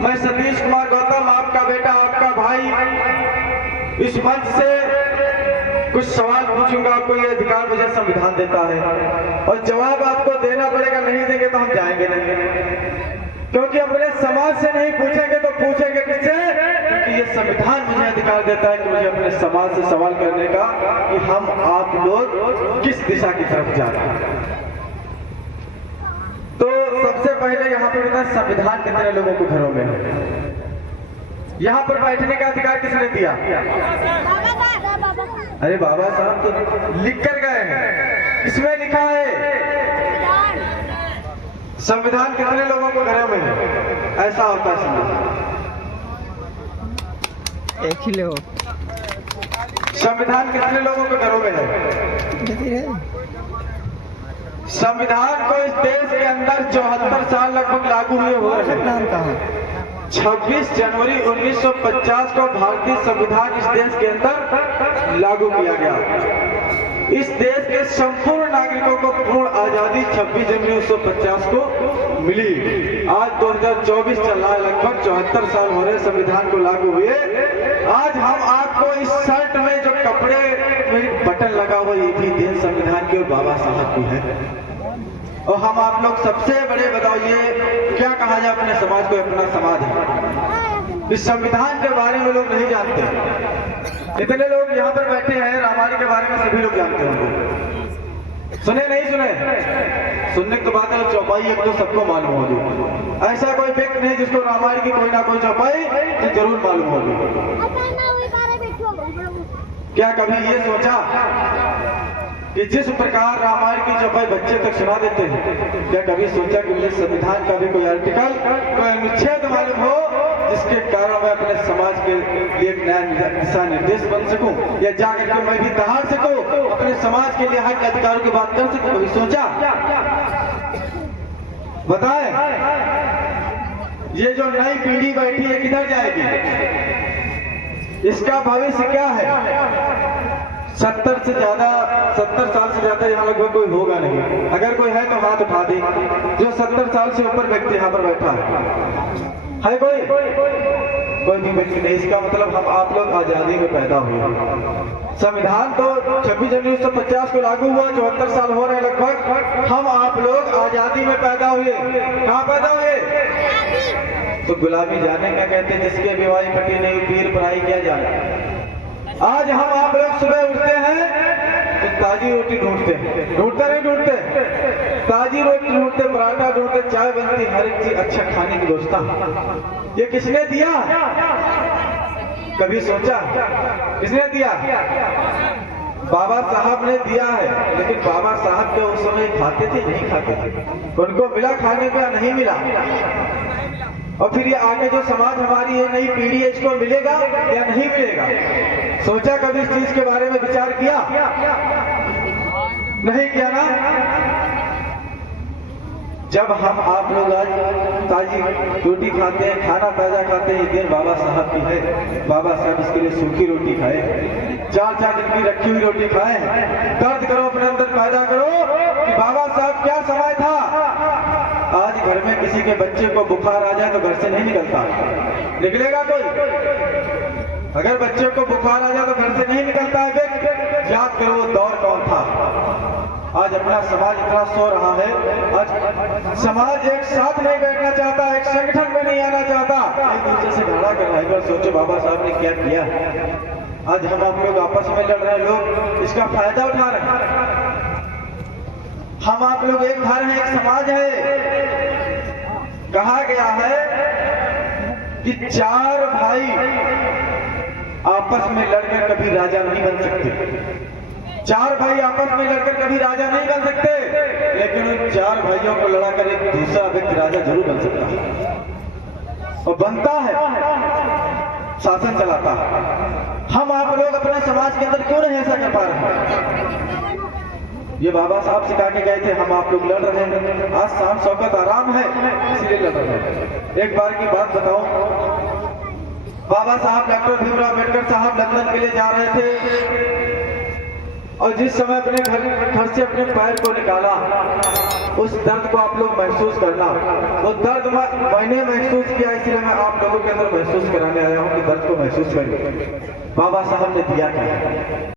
मैं सतीश कुमार गौतम, आपका बेटा, आपका भाई, इस मंच से कुछ सवाल पूछूंगा। आपको ये अधिकार मुझे संविधान देता है और जवाब आपको देना पड़ेगा। नहीं देंगे तो हम जाएंगे नहीं, क्योंकि अपने समाज से नहीं पूछेंगे तो पूछेंगे किससे? क्योंकि ये संविधान मुझे अधिकार देता है कि मुझे अपने समाज से सवाल करने का कि हम आप लोग किस दिशा की तरफ जा रहे हैं। तो सबसे पहले यहाँ पर बता, संविधान कितने लोगों को घरों में है? यहाँ पर बैठने का अधिकार किसने दिया? अरे बाबा साहब तो लिख कर गए हैं, इसमें लिखा है संविधान कितने लोगों को घरों में है, ऐसा होता है संविधान। एक ही लोग। संविधान कितने लोगों के घरों में है? संविधान को इस देश के अंदर 74 साल लगभग लागू हुए हो रहे हैं। 26 जनवरी 1950 को भारतीय संविधान इस देश के अंदर लागू किया गया। इस देश के संपूर्ण नागरिकों को पूर्ण आजादी 26 जनवरी 1950 को मिली। आज 2024 चल रहा है, लगभग 74 साल हो रहे संविधान को लागू हुए। आज हम आपको इस शर्ट में जो कपड़े में बटन लगा हुआ, ये भी देश संविधान की और बाबा साहब की है। और हम आप लोग सबसे बड़े बताओ, ये क्या कहा जाए अपने समाज को? अपना समाज है। इस संविधान के बारे में लोग नहीं जानते। इतने लोग यहाँ पर बैठे हैं, रामायण के बारे में सभी लोग जानते होंगे। सुने नहीं सुने? सुनने की तो बात है, चौपाई एक तो सबको मालूम होगी। ऐसा कोई व्यक्ति नहीं जिसको रामायण की कोई ना कोई चौपाई जरूर मालूम होगी। क्या कभी ये सोचा कि जिस प्रकार रामायण की चौपाई बच्चे तक सुना देते हैं, क्या कभी सोचा कि मुझे संविधान का भी कोई आर्टिकल, कोई अनुच्छेद मालूम हो जिसके कारण मैं अपने समाज के लिए एक नया दिशा निर्देश बन सकूं, या जाकर के मैं भी दहाड़ सकूं, अपने समाज के लिए हक अधिकारों की बात कर सकूं? कभी सोचा? बताएं, ये जो नई पीढ़ी बैठी है किधर जाएगी? इसका भविष्य क्या है? 70 साल से ज्यादा यहाँ लगभग कोई होगा नहीं। अगर कोई है तो हाथ उठा दे जो 70 साल से ऊपर व्यक्ति यहाँ पर बैठा है कोई भी व्यक्ति नहीं। इसका मतलब हम आप लोग आजादी में पैदा हुए। संविधान तो 26 जनवरी 1950 को लागू हुआ, 74 साल हो रहे हैं लगभग। हम आप लोग आजादी में पैदा हुए। कहाँ पैदा हुए? तो गुलामी जाने क्या कहते हैं, जिसके बीमारी कटी नहीं पीर पढ़ाई क्या जाने। आज हम आप लोग सुबह उठते हैं तो ताजी रोटी ढूंढते हैं, ढूंढते नहीं ढूंढते? ताजी रोटी ढूंढते, पराठा ढूंढते, चाय बनती, हर एक चीज अच्छा खाने की व्यवस्था। ये किसने दिया? कभी सोचा किसने दिया? बाबा साहब ने दिया है। लेकिन बाबा साहब के उस समय खाते थे नहीं खाते थे? उनको मिला खाने को या नहीं मिला? और फिर ये आगे जो समाज हमारी ये नई पीढ़ी है, इसको मिलेगा या नहीं मिलेगा? सोचा कभी इस चीज के बारे में विचार किया? नहीं किया ना? जब हम आप लोग आज ताजी रोटी खाते हैं, खाना ताजा खाते हैं, ये दिन बाबा साहब की है। बाबा साहब इसके लिए सूखी रोटी खाए, 4-4 दिन की रखी हुई रोटी खाए। दर्द करो अपने अंदर, पैदा करो कि बाबा साहब क्या समय था। आज घर में किसी के बच्चे को बुखार आ जाए तो घर से नहीं निकलता, निकलेगा कोई? अगर बच्चे को बुखार आ जाए तो घर से नहीं निकलता है। याद करो वो दौर कौन था। आज अपना समाज इतना सो रहा है, आज समाज एक साथ नहीं बैठना चाहता, एक संगठन में नहीं आना चाहता, एक दूसरे से झगड़ा कर रहा है। सोचो बाबा साहब ने क्या किया। आज हम आप लोग आपस में लड़ रहे हैं, लोग इसका फायदा उठा रहे हैं। हम आप लोग एक घर है, एक समाज है। कहा गया है कि 4 भाई आपस में लड़कर कभी राजा नहीं बन सकते। 4 भाई आपस में लड़कर कभी राजा नहीं बन सकते, लेकिन उन 4 भाइयों को लड़ाकर एक दूसरा व्यक्ति राजा जरूर बन सकता है और बनता है, शासन चलाता है। हम आप लोग अपने समाज के अंदर क्यों नहीं ऐसा कर पा रहे हैं? ये बाबा साहब सिखा के गए थे, हम आप लोग लड़ रहे हैं। आज शाम शौकत आराम है, इसलिए लड़ रहे हैं। एक बार की बात बताऊं, बाबा साहब डॉक्टर भीमराव अम्बेडकर साहब लंदन के लिए जा रहे थे और जिस समय अपने घर से अपने पैर को निकाला उस दर्द को आप लोग महसूस करना। वो दर्द मैंने महसूस किया, इसलिए मैं आप लोगों के अंदर महसूस कराने आया हूँ कि दर्द को महसूस करिए। बाबा साहब ने दिया क्या?